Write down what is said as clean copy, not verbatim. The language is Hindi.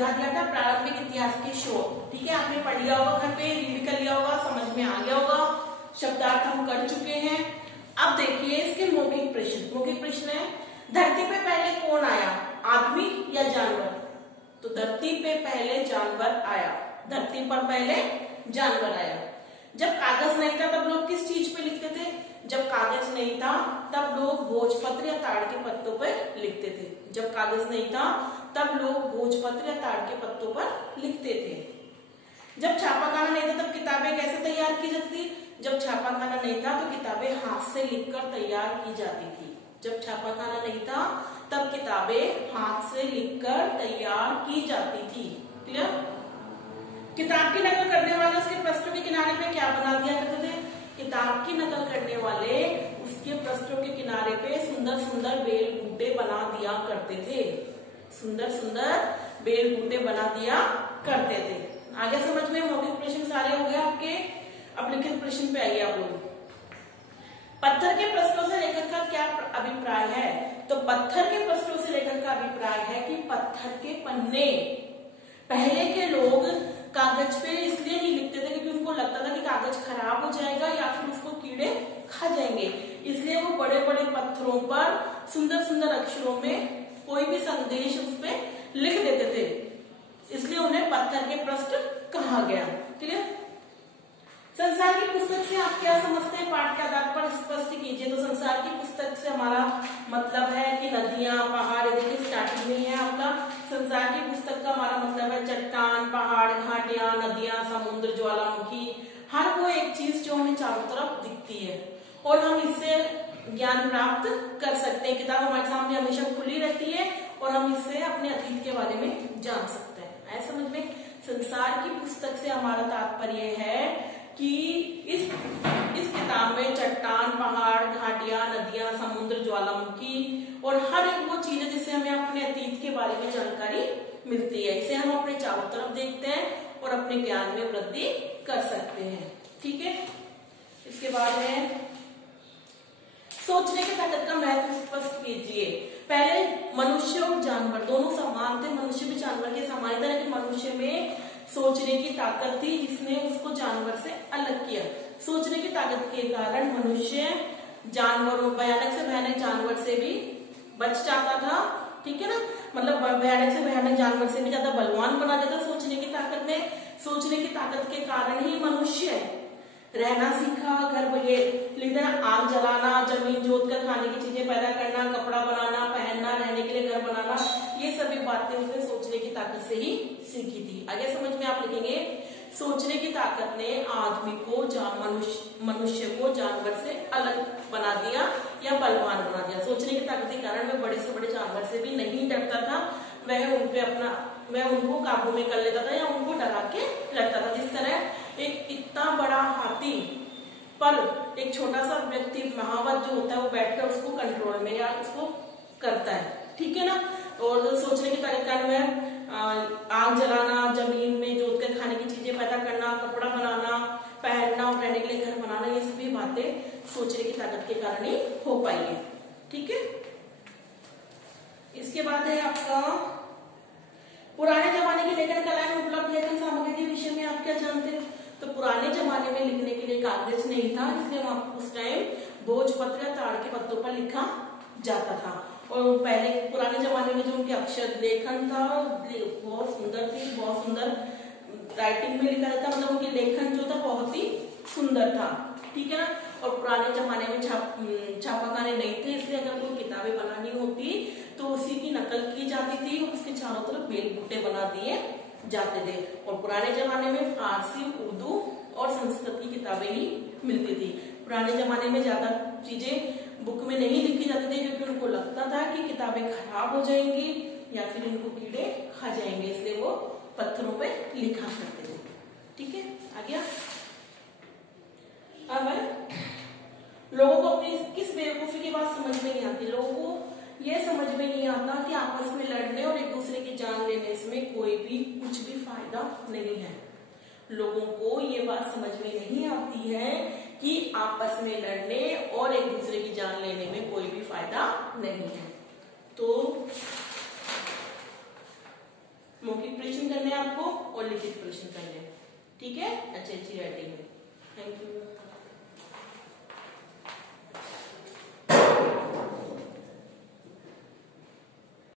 समझा दिया था प्रारंभिक इतिहास के शोध। ठीक है, आपने पढ़ लिया होगा, घर पे रीड कर लिया होगा, समझ में आ गया होगा, शब्दार्थ हम कर चुके हैं। अब देखिए इसके मौखिक प्रश्न। मौखिक प्रश्न है, धरती पे पहले कौन आया, आदमी या जानवर? तो धरती पे पहले जानवर आया, धरती पर पहले जानवर आया। जब कागज नहीं था तब लोग किस चीज पे लिखते थे? जब कागज नहीं था तब लोग भोजपत्र या ताड़ के पत्तों पर लिखते थे। जब कागज नहीं था तब लोग भोजपत्र या ताड़ के पत्तों पर लिखते थे। जब छापाखाना नहीं था तब किताबें कैसे तैयार की जाती थी? जब छापाखाना नहीं था तो किताबें हाथ से लिखकर तैयार की जाती थी। जब छापाखाना नहीं था तब किताबें हाथ से लिखकर तैयार की जाती थी। क्लियर? किताब की नकल करने वाले उसके पृष्ठों के किनारे पे क्या बना दिया करते थे? किताब की नकल करने वाले उसके पृष्ठों के किनारे पे सुंदर सुंदर बेल बूटे बना दिया करते थे। सुंदर सुंदर बेल बूटे बना दिया करते थे। आगे समझ में मौखिक प्रश्न सारे हो गए आपके। अब लिखित प्रश्न पे आइए आप लोग। पत्थर के प्रश्नों से लेखक का क्या अभिप्राय है? तो पत्थर के प्रश्नों से लेखक का अभिप्राय है कि पत्थर के पन्ने, पहले के लोग कागज पे इसलिए नहीं लिखते थे क्योंकि उनको लगता था कि कागज खराब हो जाएगा या फिर उसको कीड़े खा जाएंगे, इसलिए वो बड़े बड़े पत्थरों पर सुंदर सुंदर अक्षरों में कोई भी संदेश उस पे लिख देते थे, इसलिए उन्हें पत्थर के प्रश्न कहा गया। क्लियर? संसार की पुस्तक से आप क्या समझते हैं? पाठ के आधार पर स्पष्ट कीजिए। तो संसार की पुस्तक से हमारा मतलब है कि नदियां, पहाड़, देखिए स्टार्टिंग में है आपका संसार की पुस्तक का हमारा मतलब है चट्टान, पहाड़, घाटियां, नदियां, समुद्र, ज्वालामुखी, हर वो एक चीज जो हमें चारों तरफ दिखती है और हम इससे ज्ञान प्राप्त कर सकते हैं। किताब हमारे सामने हमेशा खुली रहती है और हम इससे अपने अतीत के बारे में जान सकते हैं। ऐसा समझ में? संसार की पुस्तक से हमारा तात्पर्य है कि इस किताब में चट्टान, पहाड़, घाटियां, नदियां, समुद्र, ज्वालामुखी और हर एक वो चीज है जिससे हमें अपने अतीत के बारे में जानकारी मिलती है। इसे हम अपने चारों तरफ देखते हैं और अपने ज्ञान में वृद्धि कर सकते हैं। ठीक है? इसके बाद है सोचने की ताकत का महत्व स्पष्ट कीजिए। पहले मनुष्य और जानवर दोनों समान थे, मनुष्य भी जानवर के समान था, लेकिन मनुष्य में सोचने की ताकत थी जिसने उसको जानवर से अलग किया। सोचने की ताकत के कारण मनुष्य जानवरों, भयानक से भयानक जानवर से भी बच जाता था। ठीक है ना? मतलब भयानक से भयानक जानवर से भी ज्यादा बलवान बना देता सोचने की ताकत ने। सोचने की ताकत के कारण ही मनुष्य रहना सीखा, घर लेकिन आग जलाना, जमीन जोत कर खाने की चीजें पैदा करना, कपड़ा बनाना, पहनना, रहने के लिए घर बनाना, ये सभी बातें उसने सोचने की ताकत से ही सीखी थी। आगे समझ में आप लिखेंगे, सोचने की ताकत ने आदमी को, मनुष्य को जानवर से अलग बना दिया या बलवान बना दिया। सोचने की ताकत के कारण वह बड़े से बड़े जानवर से भी नहीं डरता था, वह उनको काबू में कर लेता था या उनको डरा के रखता था। जिस तरह एक इतना बड़ा हाथी पर एक छोटा सा व्यक्ति, महावत जो होता है, वो बैठकर उसको कंट्रोल में या उसको करता है। ठीक है ना? और सोचने की ताकत कारण वह आग जलाना, जमीन में जोत कर खाने की चीजें पैदा करना, कपड़ा बनाना, पहनना और रहने के लिए घर बनाना, ये सभी बातें सोचने की ताकत के कारण ही हो पाई है। ठीक है? इसके बाद है आपका पुराने जमाने की लेखन कला में उपलब्ध लेखन सामग्री के विषय में आप क्या जानते हैं? तो पुराने जमाने में लिखने के लिए कागज नहीं था, इसलिए उस टाइम भोजपत्र या ताड़ के पत्तों पर लिखा जाता था। और पहले पुराने जमाने में जो उनके अक्षर लेखन था बहुत सुंदर थी, बहुत सुंदर राइटिंग में लिखा जाता, मतलब उनकी लेखन जो था बहुत ही सुंदर था। ठीक है ना? और पुराने जमाने में छापाखाने नहीं थे, इसलिए अगर कोई किताबें बनानी होती तो उसी की नकल की जाती थी और उसके चारों तरफ बेल बूटे बना दिए जाते थे। और पुराने जमाने में फारसी, उर्दू और संस्कृत की किताबें ही मिलती थी। पुराने जमाने में ज्यादा चीजें बुक में नहीं लिखी जाती थी क्योंकि उनको लगता था कि किताबें खराब हो जाएंगी या फिर इनको कीड़े खा जाएंगे, इसलिए वो पत्थरों पे लिखा करते थे। ठीक है? आ गया? अब लोगों को अपनी किस बेवकूफी की बात समझ में नहीं आती। लोगों को यह समझ में नहीं आता कि आपस में लड़ने और एक दूसरे की जान लेने में कोई भी कुछ भी फायदा नहीं है। लोगों को ये बात समझ में नहीं आती है कि आपस में लड़ने और एक दूसरे की जान लेने में कोई भी फायदा नहीं है। तो मौखिक प्रश्न करने आपको और लिखित प्रश्न करने, ठीक है, अच्छी अच्छी राइटिंग में। Thank you.